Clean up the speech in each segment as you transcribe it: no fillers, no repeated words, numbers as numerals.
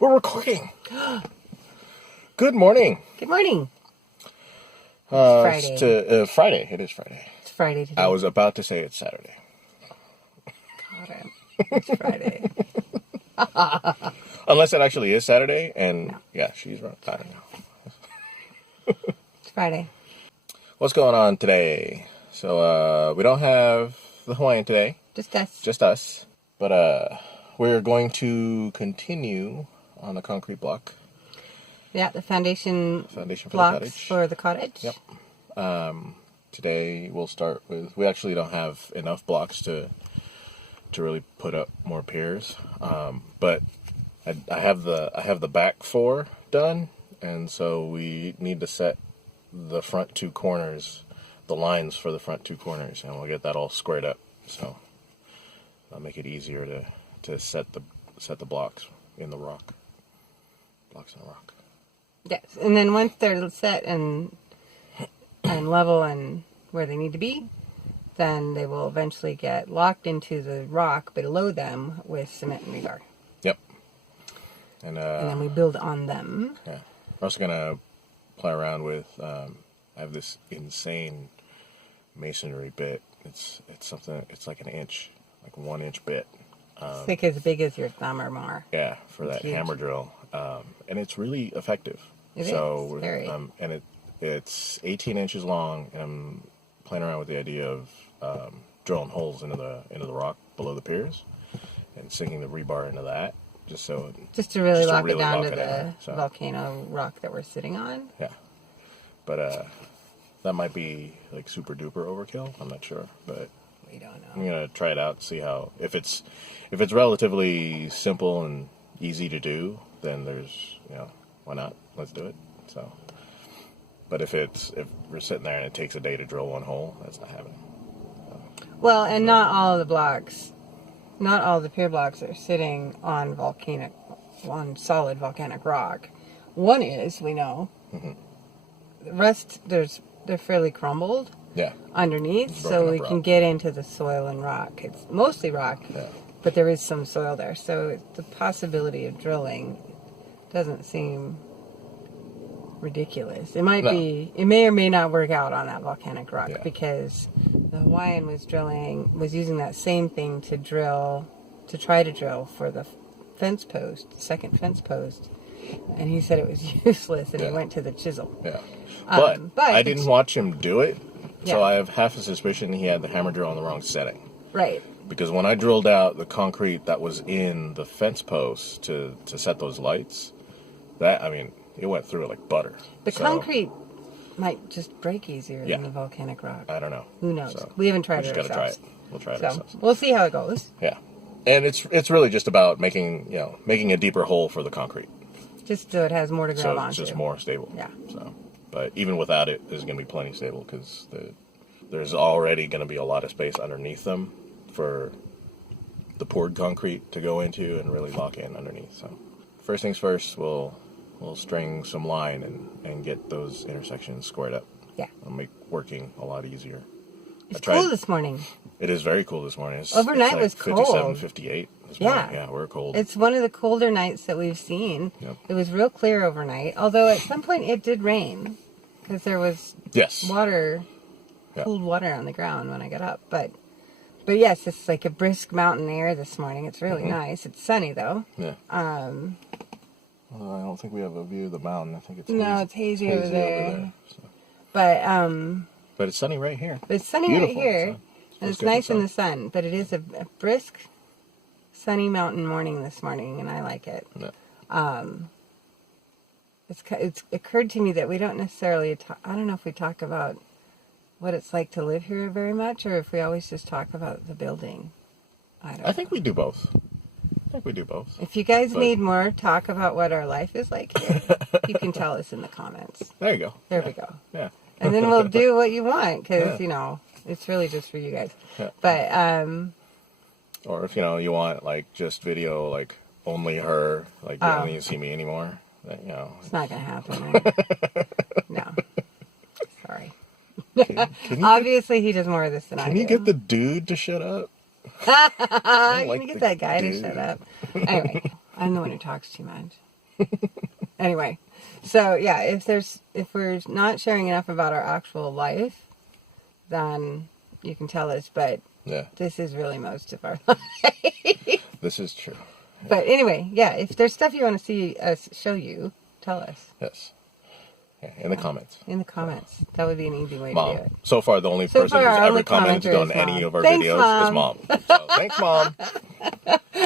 We're recording. Good morning. Good morning. It's Friday. It's Friday. It is Friday. It's Friday today. I was about to say it's Saturday. Got it. It's Friday. Unless it actually is Saturday, and No. yeah, she's right. I don't know. It's Friday. What's going on today? So we don't have the Hawaiian today. Just us. But we're going to continue on the concrete block. Yeah, the foundation for blocks the cottage. for the cottage. Yep. Today we'll start with. We actually don't have enough blocks to really put up more piers. But I have the back four done, and so we need to set the front two corners, the lines for the front two corners, and we'll get that all squared up. So that'll make it easier to set the blocks in the rock. Blocks in the rock. Yes, and then once they're set and level and where they need to be, then they will eventually get locked into the rock below them with cement and rebar. Yep. And then we build on them. Yeah. We're also gonna play around with. I have this insane masonry bit. It's something. It's like an inch, like 1 inch bit. It's like as big as your thumb or more. Yeah, for that huge. hammer drill, and it's really effective. It so is, very. And it's 18 inches long, and I'm playing around with the idea of drilling holes into the rock below the piers, and sinking the rebar into that, just to really lock it down to the volcano rock that we're sitting on. Yeah, but that might be like super duper overkill. I'm not sure, but we don't know. I'm gonna try it out, see how if it's relatively simple and easy to do, then there's why not? Let's do it. So, but if we're sitting there and it takes a day to drill one hole, that's not happening. Well, and not all of the blocks, not all the pier blocks are sitting on solid volcanic rock. One is, we know. Mm-hmm. The rest, they're fairly crumbled. Yeah. Underneath, so we can get into the soil and rock. It's mostly rock, but there is some soil there. So the possibility of drilling doesn't seem ridiculous. It might be. It may or may not work out on that volcanic rock because the Hawaiian was using that same thing to try to drill for the fence post, the second fence post, and he said it was useless, and he went to the chisel. Yeah, but I didn't watch him do it, so I have half a suspicion he had the hammer drill in the wrong setting. Right. Because when I drilled out the concrete that was in the fence post to set those lights, it went through it like butter. The concrete might just break easier than the volcanic rock. I don't know. Who knows? So we haven't tried it ourselves. ourselves. We'll try it ourselves. We'll see how it goes. Yeah, and it's really just about making a deeper hole for the concrete, just so it has more to grab onto. So it's just more stable. Yeah. So, but even without it, there's going to be plenty stable because there's already going to be a lot of space underneath them for the poured concrete to go into and really lock in underneath. So, first things first, we'll string some line and get those intersections squared up. Yeah. It'll make working a lot easier. It's cool this morning. It is very cool this morning. Overnight it's like was 57, cold. 58 this morning. Yeah, we're cold. It's one of the colder nights that we've seen. Yep. It was real clear overnight, although at some point it did rain because there was cooled water on the ground when I got up. But yes, it's like a brisk mountain air this morning. It's really nice. It's sunny though. Yeah. Well, I don't think we have a view of the mountain. I think it's it's hazy over there. So. But it's sunny right here. It's sunny Beautiful. right here, and it's nice in the sun. But it is a brisk, sunny mountain morning this morning, and I like it. Yeah. It's occurred to me that we don't necessarily. I don't know if we talk about what it's like to live here very much, or if we always just talk about the building. I think we do both. If you guys need more talk about what our life is like here, you can tell us in the comments. There you go. There we go. Yeah. And then we'll do what you want, because, it's really just for you guys. Yeah. But, or if, you want, like, just video, like, only her, like, you don't need to see me anymore, then, It's not going to happen. Right? No. Sorry. Obviously, he does more of this than I do. Can you get the dude to shut up? Can you get that guy to shut up? Anyway, I'm the one who talks too much. Anyway, so yeah, if we're not sharing enough about our actual life, then you can tell us. But Yeah, this is really most of our life. this is true. But anyway, yeah, if there's stuff you want to see us show you, tell us. Yes. Yeah, in the comments. In the comments. That would be an easy way Mom. to do it. So far, the only So person far, who's our ever only commented commenter on is any Mom. of our Thanks, videos is Mom. Mom. So, thanks, Mom.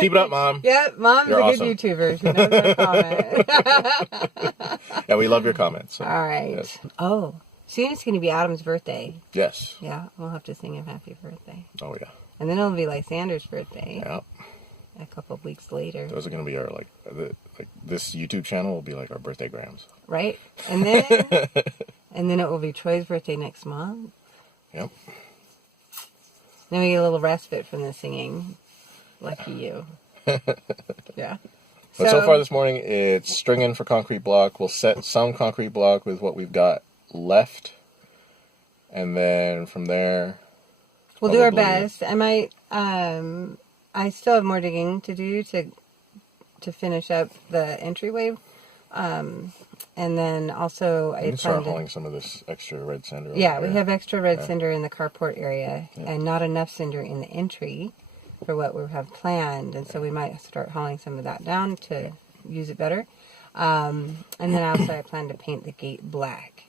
Keep it up, Mom. Yeah, Mom's You're a awesome. good YouTuber. She knows how to comment. Yeah, we love your comments. So, All right. yes. Oh, soon it's going to be Adam's birthday. Yes. Yeah, we'll have to sing him happy birthday. Oh, yeah. And then it'll be Lysander's birthday. Yeah. A couple of weeks later. Those are going to be our, like this YouTube channel will be like our birthday grams. Right? And then, and then it will be Troy's birthday next month. Yep. Then we get a little respite from the singing. Lucky you. Yeah. But so far this morning, it's stringing for concrete block. We'll set some concrete block with what we've got left. And then from there, we'll do our best. I might, I still have more digging to do to finish up the entryway. And then also I can start hauling some of this extra red cinder. Yeah, we have extra red cinder in the carport area and not enough cinder in the entry for what we have planned. And so we might start hauling some of that down to use it better. And then also I plan to paint the gate black.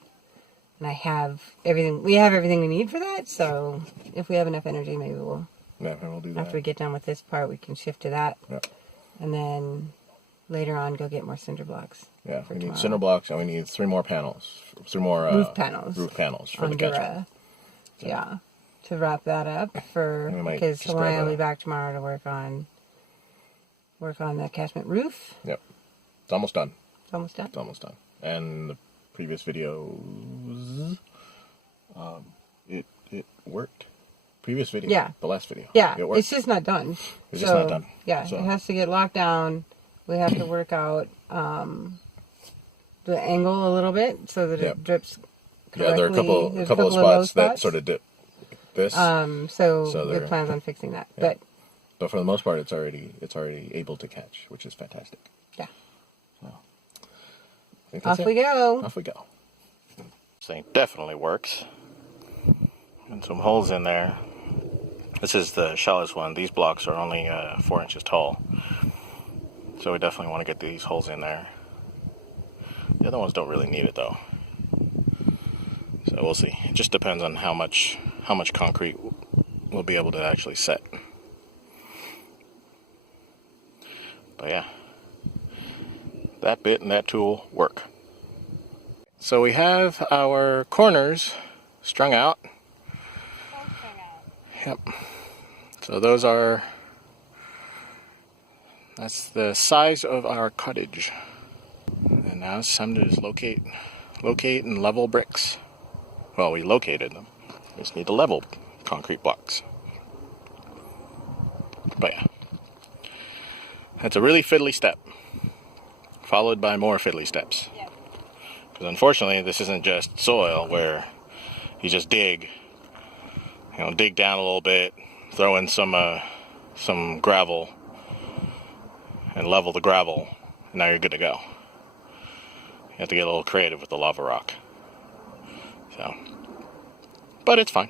And I have everything, we have everything we need for that. So if we have enough energy, maybe we'll do that. After we get done with this part, we can shift to that. Yeah. And then later on, go get more cinder blocks. Yeah, we need cinder blocks, and we need 3 more panels. 3 more roof panels. Roof panels for the catchment. So. Yeah, to wrap that up because Hawaii will be back tomorrow to work on the catchment roof. Yep, it's almost done. It's almost done. It's almost done. And the previous videos, it worked. Previous video. Yeah. The last video. Yeah. It worked. It's just not done. It's just not done. Yeah. So. It has to get locked down. We have to work out the angle a little bit so that it drips correctly. Yeah, there are a couple of spots that sort of dip this. So we plan on fixing that. Yeah. But for the most part, it's already able to catch, which is fantastic. Yeah. So, off we go. Off we go. This thing definitely works. And some holes in there. This is the shallowest one. These blocks are only 4 inches tall. So we definitely want to get these holes in there. The other ones don't really need it though. So we'll see. It just depends on how much concrete we'll be able to actually set. But yeah, that bit and that tool work. So we have our corners strung out. Yep. So that's the size of our cottage. And now it's time to just locate and level bricks. Well, we located them. We just need to level concrete blocks. But yeah. That's a really fiddly step. Followed by more fiddly steps. Because unfortunately, this isn't just soil where you just dig down a little bit, throw in some gravel, and level the gravel, and now you're good to go. You have to get a little creative with the lava rock. So, but it's fine.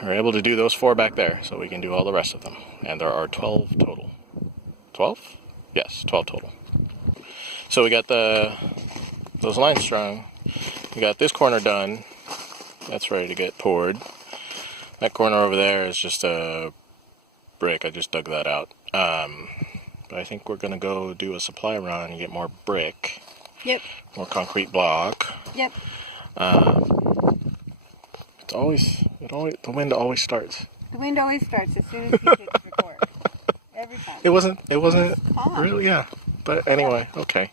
We're able to do those 4 back there, so we can do all the rest of them. And there are 12 total. 12? Yes, 12 total. So we got those lines strung. We got this corner done. That's ready to get poured. That corner over there is just a brick. I just dug that out. But I think we're going to go do a supply run and get more brick. Yep. More concrete block. Yep. The wind always starts. The wind always starts as soon as you hit record. Every time. It wasn't really, yeah. But anyway, okay.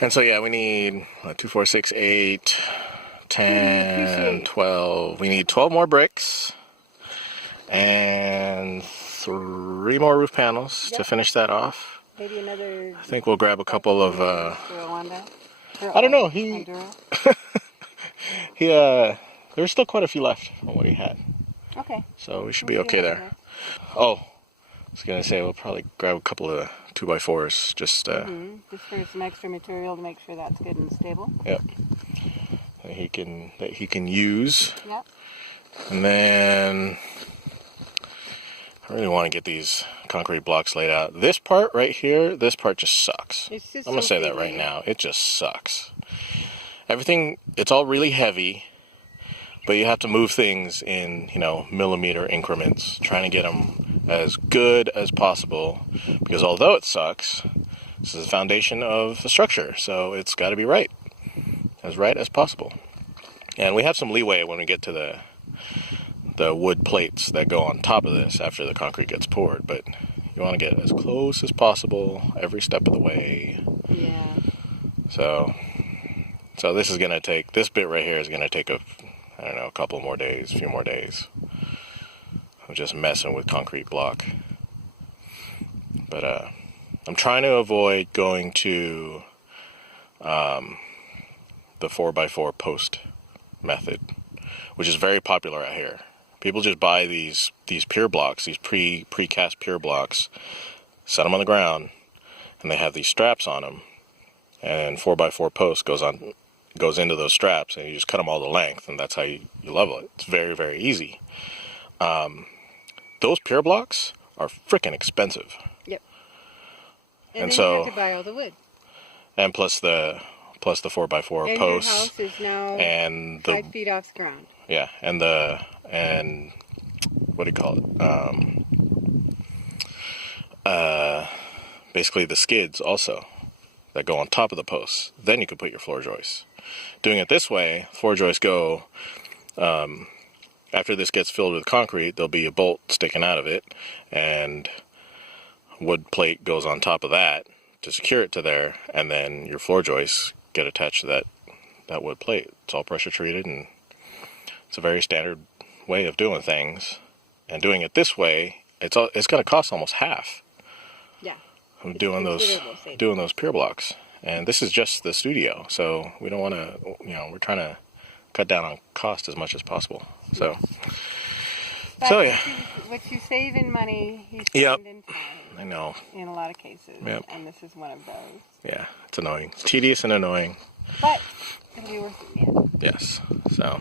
And so yeah, we need 2, 4, 6, 8, 10, 12. We need 12 more bricks and 3 more roof panels to finish that off. Maybe another. I think we'll grab a couple of. I don't know. There's still quite a few left from what he had. Okay. So we should be okay there. Oh, was gonna say we'll probably grab a couple of 2x4s just just for some extra material to make sure that's good and stable. Yep. That he can use. Yep. And then I really want to get these concrete blocks laid out. This part right here, this part just sucks. It's just I'm gonna say that right now. It just sucks. Everything, it's all really heavy, but you have to move things in, millimeter increments, trying to get them as good as possible. Because although it sucks, this is the foundation of the structure, so it's got to be right as possible. And we have some leeway when we get to the wood plates that go on top of this after the concrete gets poured, but you want to get as close as possible every step of the way. Yeah. So this is gonna take, this bit right here is gonna take a couple more days, a few more days of just messing with concrete block. But I'm trying to avoid going to the 4x4 post method, which is very popular out here. People just buy these pier blocks, these precast pier blocks, set them on the ground, and they have these straps on them. And 4x4 post goes into those straps, and you just cut them all the length, and that's how you level it. It's very, very easy. Those pier blocks are freaking expensive. Yep. And then so you have to buy all the wood. And plus the 4x4 and posts. Your house is now and 5 feet off the ground. Yeah, and what do you call it? Basically the skids also that go on top of the posts. Then you can put your floor joists. Doing it this way, floor joists go, after this gets filled with concrete, there'll be a bolt sticking out of it, and wood plate goes on top of that to secure it to there, and then your floor joists get attached to that wood plate. It's all pressure treated, and it's a very standard way of doing things. And doing it this way, it's going to cost almost half. Yeah. Of doing those pier blocks. And this is just the studio, so we don't want to, we're trying to cut down on cost as much as possible. So, yeah. What you save in money, you Yep. spend in time. I know. In a lot of cases. Yep. And this is one of those. Yeah, it's annoying. It's tedious and annoying. But it'll be worth it in the end. Yes. So,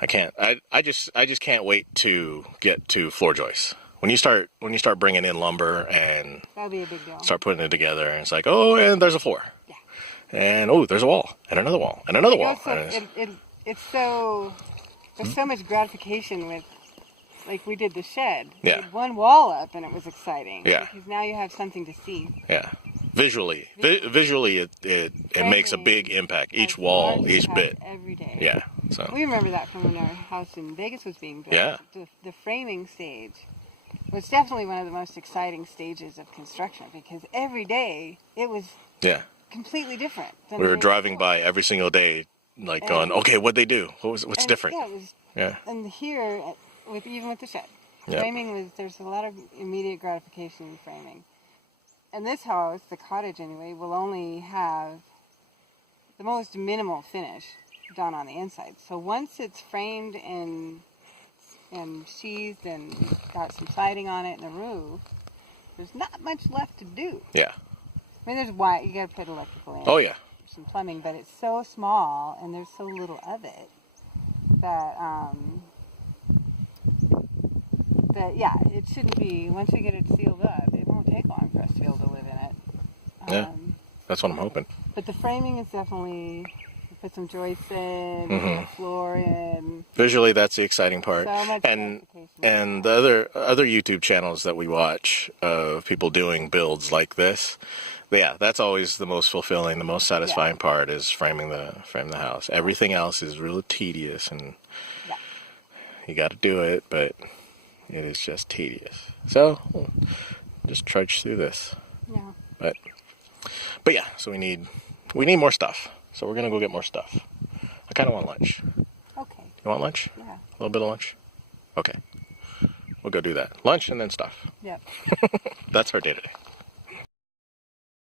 I just can't wait to get to floor joists. When you start bringing in lumber and that'll be a big deal. Start putting it together, and it's like, oh, and there's a floor. Yeah. And oh, there's a wall, and another wall, and another wall. It's so there's so much gratification with, like we did the shed. Yeah. We did one wall up, and it was exciting. Yeah. Because now you have something to see. Yeah. Visually, it makes a big impact. Each wall, each bit. Every day. Yeah. So. We remember that from when our house in Vegas was being built. Yeah. The framing stage was definitely one of the most exciting stages of construction, because every day it was completely different. We were driving by every single day, like going, okay, what'd they do? What's different? Yeah, it was. Yeah. And here, even with the shed, Yep. framing there's a lot of immediate gratification in framing. And this house, the cottage anyway, will only have the most minimal finish done on the inside. So once it's framed and sheathed and got some siding on it and a roof, there's not much left to do. Yeah. I mean, there's wire. You got to put electrical in. Oh yeah. Some plumbing, but it's so small and there's so little of it that it shouldn't be. Once we get it sealed up, it won't take long for us to be able to live in it. Yeah. That's what I'm hoping. But the framing is definitely. Put some joists in, put a floor in. Visually, that's the exciting part. So much and the other YouTube channels that we watch of people doing builds like this, that's always the most fulfilling, the most satisfying part is frame the house. Everything else is really tedious, and you got to do it, but it is just tedious. So we'll just trudge through this. Yeah. But yeah, so we need more stuff. So we're going to go get more stuff. I kind of want lunch. Okay. You want lunch? Yeah. A little bit of lunch? Okay. We'll go do that. Lunch and then stuff. Yep. That's our day today.